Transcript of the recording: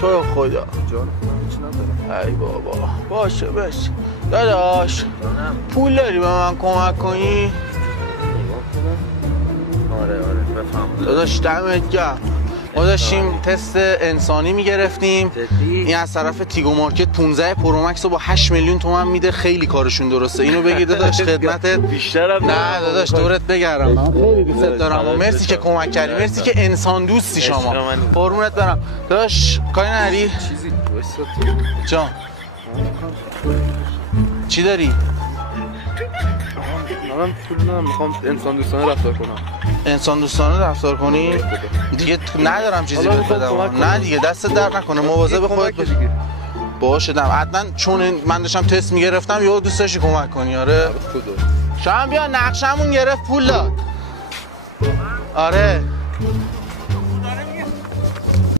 تو خدا جان هیچ ندارم. ای بابا باشه بس داداش پول داری به من کمک کنی؟ آره بفهم داداش دمت گرم. ما داشتیم تست انسانی میگرفتیم. این از طرف تیگو مارکت 15 پرومکس رو با 8 میلیون تومان میده. خیلی کارشون درسته. اینو بگیر داداش خدمتت. بیشترم نه داداش دورت بگردم. من خیلی دوست دارم و مرسی که کمک کردی. مرسی که انسان دوستی شما. قربونت برم. داداش کاری نداری؟ چیزی جان چی داری؟ من پول ندارم، میخوام انسان دوستانه رفتار کنم. انسان دوستانه رفتار کنی؟ دیگه ندارم چیزی بهت بدم. نه دیگه دستت درد نکنه. مواظب خودت باش. باشه دم حتما چون من داشتم تست میگرفتم یهو دوست داشتی کمک کنی. آره شام بیا نقشمون گرفت پول داد. آره